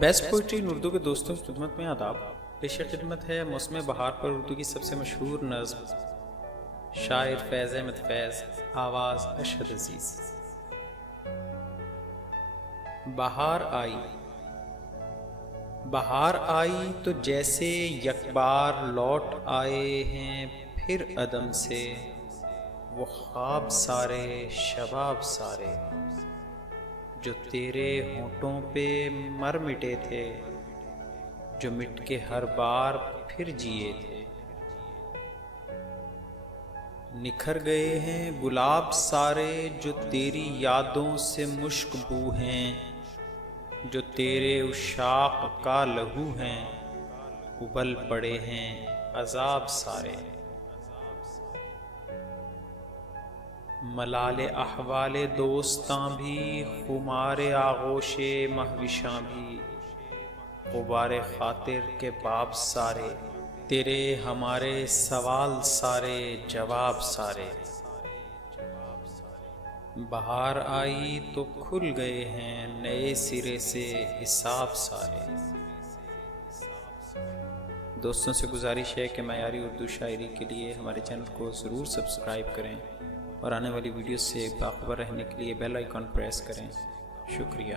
Best poetry ان اردو کے دوستوں کی خدمت میں آداب. پیش خدمت ہے موسم بہار پر اردو کی سب سے مشہور نظم، شاعر فیض احمد فیض، آواز اشہد عزیز. بہار آئی، بہار آئی تو جیسے یک بار لوٹ آئے ہیں پھر عدم سے وہ خواب سارے شباب سارے جو تیرے ہونٹوں پہ مر مٹے تھے، جو مٹ کے ہر بار پھر جیے تھے. نکھر گئے ہیں گلاب سارے جو تیری یادوں سے مشک بو ہیں، جو تیرے عشاق کا لہو ہیں ابل پڑے ہیں عذاب سارے. ملال احوال دوستاں بھی، خمار آغوش مہوشاں بھی، غبار خاطر کے باب سارے تیرے ہمارے سوال سارے جواب سارے. بہار آئی تو کھل گئے ہیں نئے سرے سے حساب سارے. دوستوں سے گزارش ہے کہ معیاری اردو شاعری کے لیے ہمارے چینل کو ضرور سبسکرائب کریں اور آنے والی ویڈیو سے باخبر رہنے کے لیے بیل آئیکن پریس کریں. شکریہ.